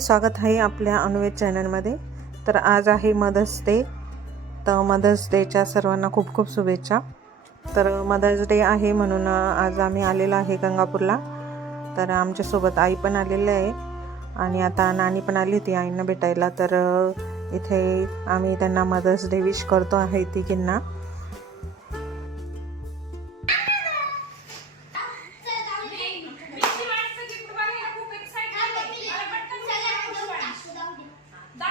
स्वागत आहे आपल्या अनुवेद चॅनलमध्ये. तर आज आहे मदर्स डे. तर मदर्स डेच्या सर्वांना खूप खूप शुभेच्छा. तर मदर्स डे आहे म्हणून आज आम्ही आलेलो आहे गंगापूरला. तर आमच्यासोबत आई पण आलेली आहे. आणि आता नानी पण आली होती आईंना भेटायला. तर इथे आम्ही त्यांना मदर्स डे विश करतो आहे तिघींना.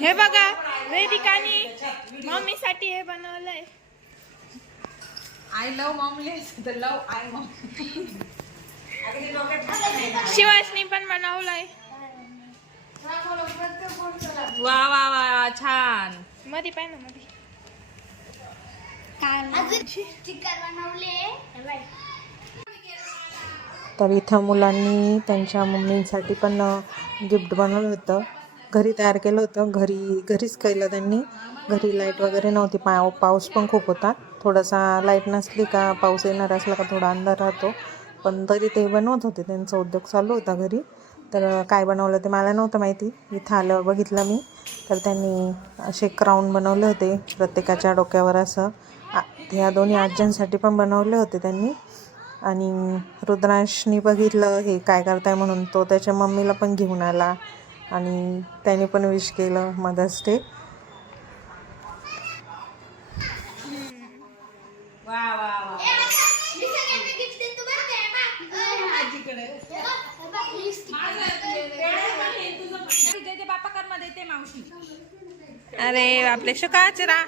हे बघा वेदिकानी मम्मीसाठी हे बनवलंय. आय लव मॉमलेस द लव आय मॉम शिवासनी पण बनवलंय. वा वा वा छान. मधी पाय ना मधी. चिकन बनवले. हे. तर इथं मुलांनी त्यांच्या मम्मींसाठी पण गिफ्ट बनवलं होतं. घरी तयार केलं होतं. घरी घरीच केलं त्यांनी. घरी लाइट वगैरे नव्हती. पाव पाऊस पण खूप होता. थोडासा लाइट नसली का पाऊस येणार असला का थोडा अंधार राहतो. पण तरी ते बनवत होते. त्यांचा उद्योग चालू होता घरी. तर काय बनवलं ते मला नव्हतं माहिती. इथं आल्यावर बघितलं मी. तर त्यांनी असे क्राऊन बनवले होते. प्रत्येकाच्या डोक्यावर असं. ह्या दोन्ही आज्यांसाठी पण बनवले होते त्यांनी. आणि रुद्रांशनी बघितलं हे काय करताय म्हणून तो त्याच्या मम्मीला पण घेऊन आला आणि त्याने पण विश केलं मदर्स डे अरे आपले शुकाचरा.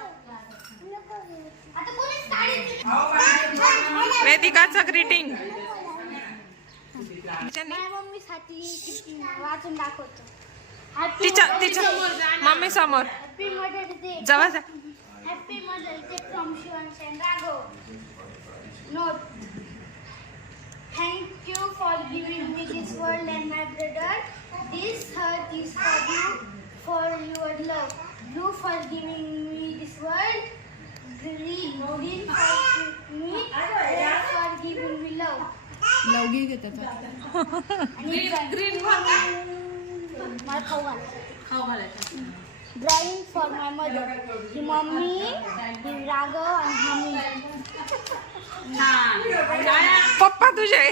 वेदिकाचं ग्रीटिंग वाचून दाखवतो तिच्या तिच्या. मम्मी समोर. जवळ जा. Raghav. Note. Thank you for giving me this world and my brother. This heart is for you, for your love. Blue for giving me this world. लवगी घे त्याचा आणि ग्रीन मला खाऊ घाल. खाऊ घालायचा ड्रॉइंग फॉर माय मदर ही mummy ही राघव आणि हा मी छान पप्पा तुझे।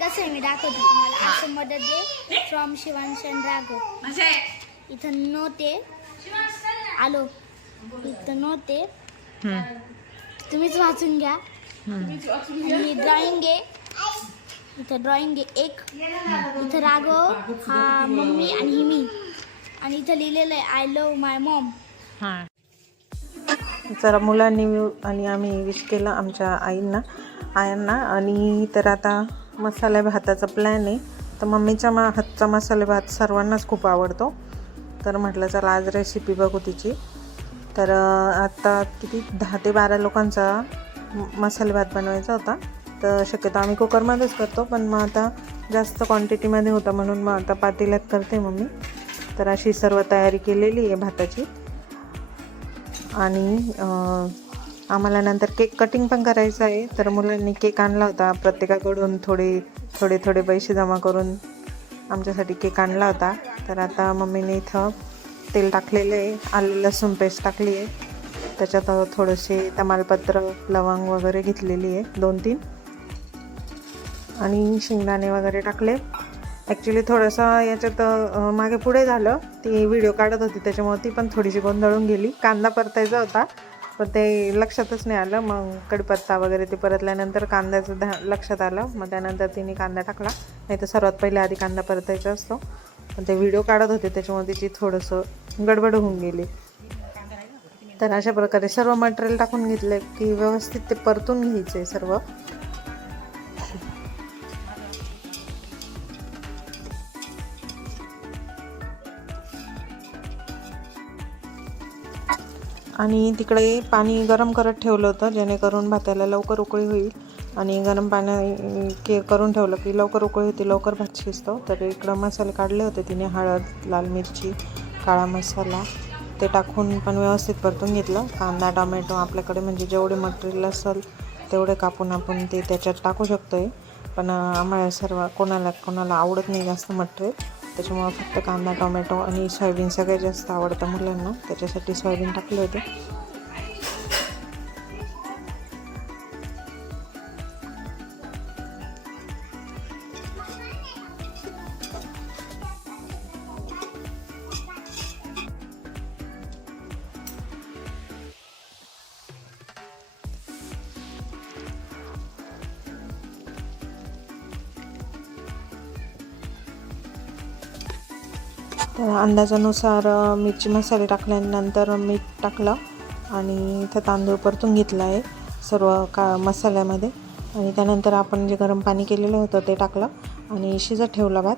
कसं आहे मी दाखवते तुम्हाला असं mother day from Shivansh and Raghav. म्हणजे? इथं नव्हते. आलो. इथं नव्हते. तुम्हीच वाचून घ्या. आणि ड्रॉइंग आहे इथं ड्रॉइंग आहे एक. इथं राघव हा मम्मी आणि ही मी. आणि इथं लिहिलेलं आहे आय लव्ह माय मॉम हां. जरा मुलांनी आणि आम्ही विश केलं आमच्या आईंना आयांना. आणि तर आता मसाले भाताचा प्लॅन आहे. तर मम्मीच्या मा हातचा मसाले भात सर्वांनाच खूप आवडतो. तर म्हटलं चला आज रेसिपी बघू तिची. तर आत्ता किती? दहा ते बारा लोकांचा मसाले भात बनवायचा होता. तर शक्यतो आम्ही कुकरमध्येच करतो पण मग आता जास्त क्वांटिटीमध्ये होता म्हणून मग आता पातेल्यात करते मम्मी. तर अशी सर्व तयारी केलेली आहे भाताची. आणि आम्हाला नंतर केक कटिंग पण करायचं आहे. तर मुलांनी केक आणला होता. प्रत्येकाकडून थोडे थोडे थोडे पैसे जमा करून आमच्यासाठी केक आणला होता. तर आता मम्मीने इथं तेल टाकलेलं आहे. आलं लसूण पेस्ट टाकली आहे. त्याच्यात थोडेसे तमालपत्र लवंग वगैरे घेतलेली आहे. दोन तीन. आणि शेंगदाणे वगैरे टाकले. ॲक्च्युली थोडंसं याच्यात मागे पुढे झालं. ती व्हिडिओ काढत होती. त्याच्यामुळे ती पण थोडीशी गोंधळून गेली. कांदा परतायचा होता. पण ते लक्षातच नाही आलं. मग कडीपत्ता वगैरे ते परतल्यानंतर कांद्याचं धा लक्षात आलं. मग त्यानंतर तिने कांदा टाकला. नाही तर सर्वात पहिले आधी कांदा परतायचा असतो. पण ते व्हिडिओ काढत होते. त्याच्यामुळे तिची थोडंसं गडबड होऊन गेली. तर अशा प्रकारे सर्व मटेरियल टाकून घेतले की व्यवस्थित ते परतून घ्यायचे सर्व. आणि तिकडे पाणी गरम करत ठेवलं होतं जेणेकरून भाताला लवकर उकळी होईल. आणि गरम पाणी के करून ठेवलं की लवकर उकळी होती लवकर भात शिजतो. तर इकडं मसाले काढले होते तिने हळद लाल मिरची काळा मसाला ते टाकून पण व्यवस्थित परतून घेतलं. कांदा टोमॅटो आपल्याकडे म्हणजे जेवढे मटेरियल असेल तेवढे कापून आपण ते त्याच्यात टाकू शकतो आहे पण आम्हाला सर्व कोणाला कोणाला आवडत नाही जास्त मटेरियल. त्याच्यामुळं फक्त कांदा टोमॅटो आणि सोयाबीन सगळ्यात जास्त आवडतं मुलांना. त्याच्यासाठी सोयाबीन टाकले होते. तर अंदाजानुसार मिरची मसाले टाकल्यानंतर मीठ टाकलं आणि इथं तांदूळ परतून घेतला आहे सर्व का मसाल्यामध्ये. आणि त्यानंतर आपण जे गरम पाणी केलेलं होतं ते टाकलं आणि शिजत ठेवला भात.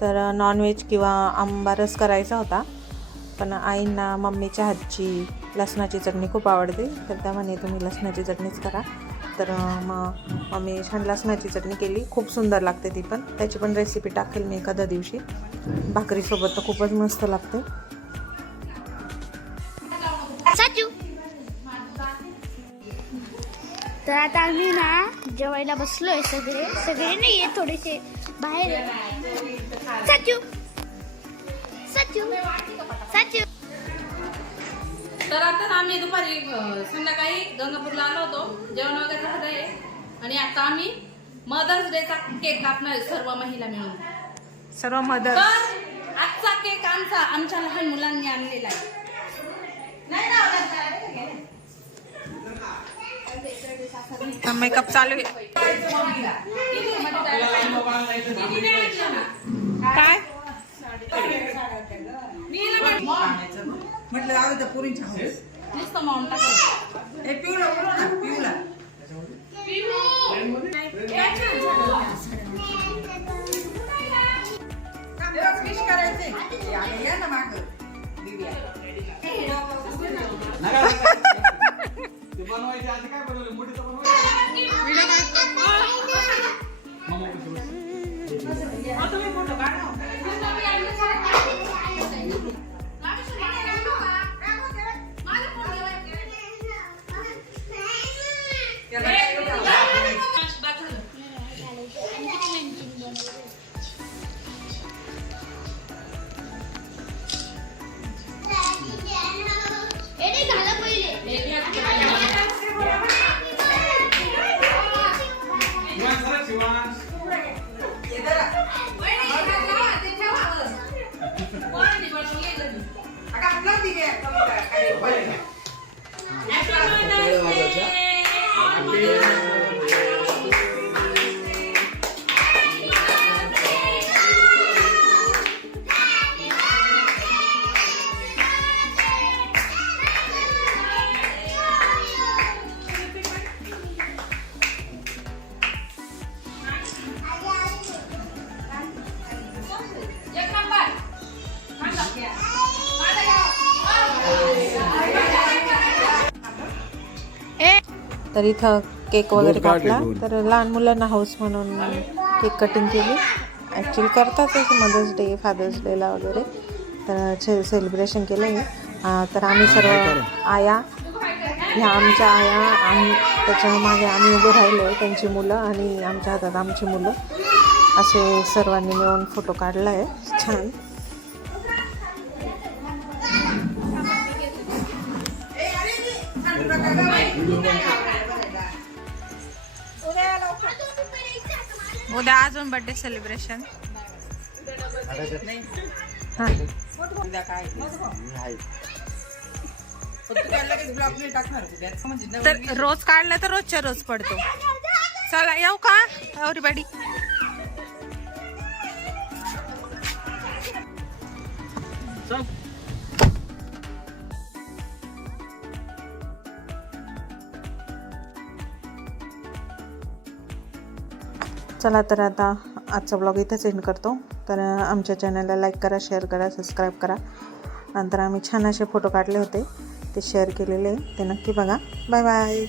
तर नॉनव्हेज किंवा आंबारस करायचा होता. पण आईंना मम्मीच्या हातची लसणाची चटणी खूप आवडते. तर त्या म्हणे तुम्ही लसणाची चटणीच करा. तर मग मम्मी छान लसणाची चटणी केली. खूप सुंदर लागते ती पण. त्याची पण रेसिपी टाकेल मी एखाद्या दिवशी. भाकरीसोबत तर खूपच मस्त लागते. तर आता आम्ही ना जेवायला बसलोय सगळे. सगळे नाही थोडेसे बाहेर. साचू. साचू. साचू तर आता आम्ही दुपारी संध्याकाळी गंगापूरला आलो होतो. जेवण वगैरे झालं आहे. आणि आता आम्ही मदर्स डेचा केक कापणार सर्व महिला मिळून. सर्व मदर आजचा केक आमचा आमच्या लहान मुलांनी आणलेला आहे. मेकअप चालू आहे. काय? म्हटलं जाऊ दे पुरींच्या हाऊस. नुसतं मॉम टाकलं. हे पिवळं बोलू ना पिवळं. तर इथं केक वगैरे कापला तर लहान मुलांना हाऊस म्हणून केक कटिंग केली. ॲक्च्युली करतातच मदर्स डे फादर्स डेला वगैरे. तर सेलिब्रेशन केलं आहे तर आम्ही सर्व आया. ह्या आमच्या आया आम्ही त्याच्यामागे आम्ही उभे राहिलो आहे त्यांची मुलं आणि आमच्या हातात आमची मुलं. असे सर्वांनी मिळून फोटो काढला आहे छान. उद्या अजून बर्थडे सेलिब्रेशन तर रोज काढला तर रोजच्या रोज पडतो. चला येऊ का? एव्हरीबडी चल चला तर आता आजचा ब्लॉग इथेच एंड करतो. तर आमच्या चॅनलला लाईक करा शेअर करा सबस्क्राईब करा. नंतर आम्ही छान असे फोटो काढले होते. ते शेअर केलेले ते नक्की बघा. Bye bye